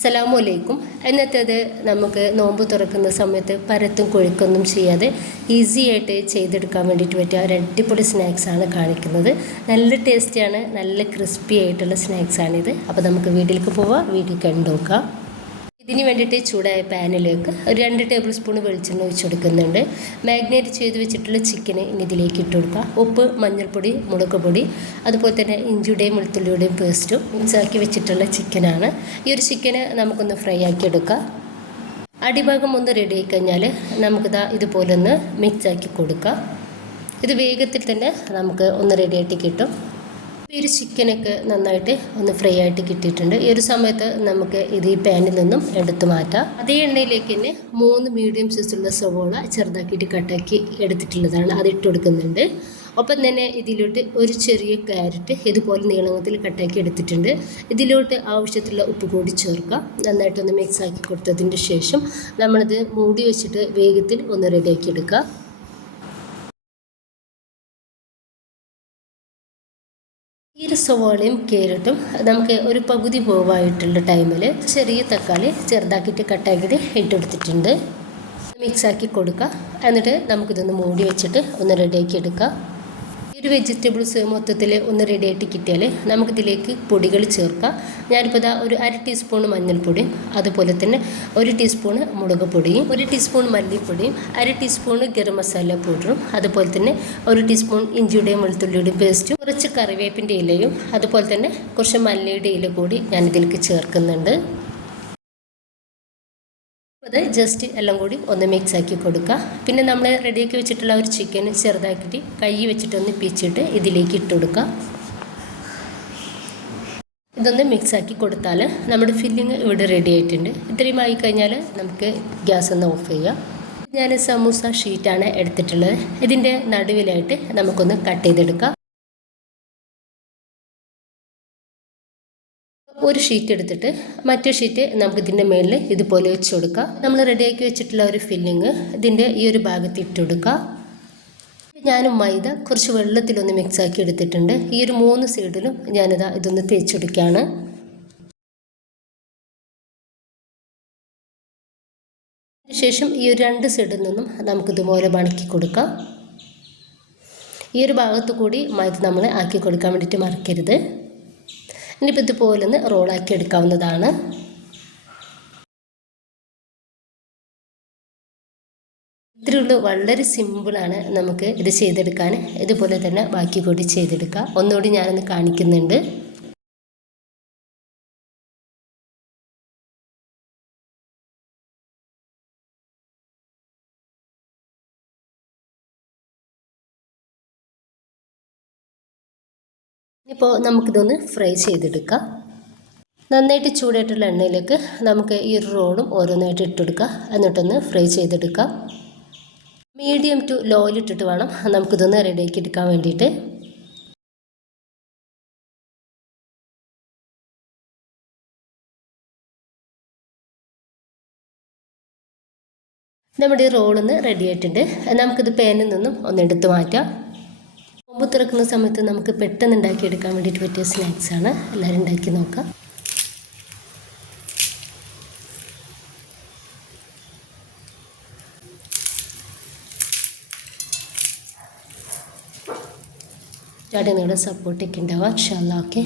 അസ്സലാമു ഇന്നത്തേത് നമുക്ക് നോമ്പ് തുറക്കുന്ന സമയത്ത് പരത്തും കൊഴുക്കൊന്നും ചെയ്യാതെ ഈസി ആയിട്ട് ചെയ്തെടുക്കാൻ വേണ്ടിയിട്ട് പറ്റിയ ഒരു അടിപൊളി സ്നാക്സാണ് കാണിക്കുന്നത്. നല്ല ടേസ്റ്റിയാണ്, നല്ല ക്രിസ്പി ആയിട്ടുള്ള സ്നാക്സാണിത്. അപ്പോൾ നമുക്ക് വീട്ടിലേക്ക് പോവാം, വീട്ടിൽ കണ്ടു നോക്കാം. ഇതിന് വേണ്ടിയിട്ട് ചൂടായ പാനിലേക്ക് ഒരു 2 ടേബിൾ സ്പൂൺ വെളിച്ചെണ്ണ ഒഴിച്ച് കൊടുക്കുന്നുണ്ട്. മാഗ്നേറ്റ് ചെയ്ത് വെച്ചിട്ടുള്ള ചിക്കന് ഇനി ഇതിലേക്ക് ഇട്ട് കൊടുക്കുക. ഉപ്പ്, മഞ്ഞൾപ്പൊടി, മുളക് പൊടി, അതുപോലെ തന്നെ ഇഞ്ചിയുടെയും വെളുത്തുള്ളിയുടെയും പേസ്റ്റും മിക്സാക്കി വെച്ചിട്ടുള്ള ചിക്കനാണ്. ഈ ഒരു ചിക്കന് നമുക്കൊന്ന് ഫ്രൈ ആക്കി എടുക്കാം. അടിഭാഗം ഒന്ന് റെഡി ആയി കഴിഞ്ഞാൽ നമുക്കിതാ ഇതുപോലെ ഒന്ന് മിക്സാക്കി കൊടുക്കാം. ഇത് വേഗത്തിൽ തന്നെ നമുക്ക് ഒന്ന് റെഡി ആയിട്ട് കിട്ടും. ഈ ഒരു ചിക്കനൊക്കെ നന്നായിട്ട് ഒന്ന് ഫ്രൈ ആയിട്ട് കിട്ടിയിട്ടുണ്ട്. ഈ ഒരു സമയത്ത് നമുക്ക് ഇത് ഈ പാനിൽ നിന്നും എടുത്തു മാറ്റാം. അതേ എണ്ണയിലേക്ക് തന്നെ 3 മീഡിയം സൈസുള്ള സവോള ചെറുതാക്കിയിട്ട് കട്ടാക്കി എടുത്തിട്ടുള്ളതാണ്, അത് ഇട്ട് കൊടുക്കുന്നുണ്ട്. ഒപ്പം തന്നെ ഇതിലോട്ട് ഒരു ചെറിയ ക്യാരറ്റ് ഇതുപോലെ നീളത്തിൽ കട്ടാക്കി എടുത്തിട്ടുണ്ട്. ഇതിലോട്ട് ആവശ്യത്തിലുള്ള ഉപ്പ് കൂടി ചേർക്കാം. നന്നായിട്ടൊന്ന് മിക്സ് ആക്കി കൊടുത്തതിന് ശേഷം നമ്മളിത് മൂടി വെച്ചിട്ട് വേഗത്തിൽ ഒന്ന് റെഡിയാക്കി എടുക്കുക. ഈ ഒരു സവാളയും ക്യാരറ്റും നമുക്ക് ഒരു പകുതി വേവായിട്ടുള്ള ടൈമിൽ ചെറിയ തക്കാളി ചെറുതാക്കിയിട്ട് കട്ടാക്കിയിട്ട് ഇട്ടെടുത്തിട്ടുണ്ട്. മിക്സാക്കി കൊടുക്കുക. എന്നിട്ട് നമുക്കിതൊന്ന് മൂടി വെച്ചിട്ട് ഒന്ന് റെഡിയാക്കി എടുക്കുക. ഈ ഒരു വെജിറ്റബിൾസ് മൊത്തത്തിൽ ഒന്ന് റെഡിയായിട്ട് കിട്ടിയാൽ നമുക്കിതിലേക്ക് പൊടികൾ ചേർക്കാം. ഞാനിപ്പോൾ ഇതാ ഒരു 1/2 ടീസ്പൂൺ മഞ്ഞൾപ്പൊടിയും, അതുപോലെ തന്നെ 1 ടീസ്പൂൺ മുളക് പൊടിയും, 1 ടീസ്പൂൺ മല്ലിപ്പൊടിയും, 1/2 ടീസ്പൂൺ ഗരം മസാല പൗഡറും, അതുപോലെ തന്നെ 1 ടീസ്പൂൺ ഇഞ്ചിയുടെയും വെളുത്തുള്ളിയുടെയും പേസ്റ്റും, കുറച്ച് കറിവേപ്പിൻ്റെ ഇലയും, അതുപോലെ തന്നെ കുറച്ച് മല്ലിയുടെ ഇല കൂടി ഞാനിതിലേക്ക് ചേർക്കുന്നുണ്ട്. അത് ജസ്റ്റ് എല്ലാം കൂടി ഒന്ന് മിക്സ് ആക്കി കൊടുക്കുക. പിന്നെ നമ്മൾ റെഡിയാക്കി വെച്ചിട്ടുള്ള ഒരു ചിക്കൻ ചെറുതാക്കിയിട്ട് കൈ വെച്ചിട്ടൊന്ന് പിച്ചിട്ട് ഇതിലേക്ക് ഇട്ട് കൊടുക്കുക. ഇതൊന്ന് മിക്സ് ആക്കി കൊടുത്താൽ നമ്മുടെ ഫില്ലിങ് ഇവിടെ റെഡി ആയിട്ടുണ്ട്. ഇത്രയും ആയിക്കഴിഞ്ഞാൽ നമുക്ക് ഗ്യാസ് ഒന്ന് ഓഫ് ചെയ്യാം. ഞാൻ സമൂസ ഷീറ്റാണ് എടുത്തിട്ടുള്ളത്. ഇതിൻ്റെ നടുവിലായിട്ട് നമുക്കൊന്ന് കട്ട് ചെയ്തെടുക്കാം. ഒരു ഷീറ്റ് എടുത്തിട്ട് മറ്റേ ഷീറ്റ് നമുക്ക് ഇതിൻ്റെ മേളിൽ ഇതുപോലെ വെച്ച് കൊടുക്കുക. നമ്മൾ റെഡിയാക്കി വെച്ചിട്ടുള്ള ഒരു ഫില്ലിങ് ഇതിൻ്റെ ഈ ഒരു ഭാഗത്ത് ഇട്ട് കൊടുക്കുക. ഞാൻ മൈദ കുറച്ച് വെള്ളത്തിലൊന്ന് മിക്സാക്കി എടുത്തിട്ടുണ്ട്. ഈ ഒരു 3 സൈഡിലും ഞാനിതാ ഇതൊന്ന് തേച്ചെടുക്കുകയാണ്. ശേഷം ഈ ഒരു 2 സൈഡിൽ നിന്നും നമുക്കിതുപോലെ മടക്കി കൊടുക്കാം. ഈ ഒരു ഭാഗത്ത് കൂടി മൈദ നമ്മൾ ആക്കി കൊടുക്കാൻ വേണ്ടിയിട്ട് മറക്കരുത്. ഇനിയിപ്പോൾ ഇതുപോലെ ഒന്ന് റോളാക്കി എടുക്കാവുന്നതാണ്. ഇത്രയുള്ളൂ, വളരെ സിമ്പിളാണ് നമുക്ക് ഇത് ചെയ്തെടുക്കാൻ. ഇതുപോലെ തന്നെ ബാക്കി കൂടി ചെയ്തെടുക്കാം. ഒന്നുകൂടി ഞാനൊന്ന് കാണിക്കുന്നുണ്ട്. ഇപ്പോൾ നമുക്കിതൊന്ന് ഫ്രൈ ചെയ്തെടുക്കാം. നന്നായിട്ട് ചൂടായിട്ടുള്ള എണ്ണയിലേക്ക് നമുക്ക് ഈ റോളും ഓരോന്നായിട്ട് ഇട്ടെടുക്കുക. എന്നിട്ടൊന്ന് ഫ്രൈ ചെയ്തെടുക്കാം. മീഡിയം ടു ലോയിലിട്ടിട്ട് വേണം നമുക്കിതൊന്ന് റെഡിയാക്കി എടുക്കാൻ വേണ്ടിയിട്ട്. നമ്മുടെ ഈ റോളൊന്ന് റെഡി ആയിട്ടുണ്ട്. നമുക്കിത് പാനിൽ നിന്നും ഒന്ന് എടുത്ത് മാറ്റാം. നോമ്പ് തുറക്കുന്ന സമയത്ത് നമുക്ക് പെട്ടെന്ന് ഉണ്ടാക്കിയെടുക്കാൻ വേണ്ടിയിട്ട് പറ്റിയ സ്നാക്സാണ്. എല്ലാവരും ഉണ്ടാക്കി നോക്കാം. നിങ്ങളുടെ സപ്പോർട്ടൊക്കെ ഉണ്ടാവുക. ഇൻഷാ അല്ലാഹ്. ഓക്കെ.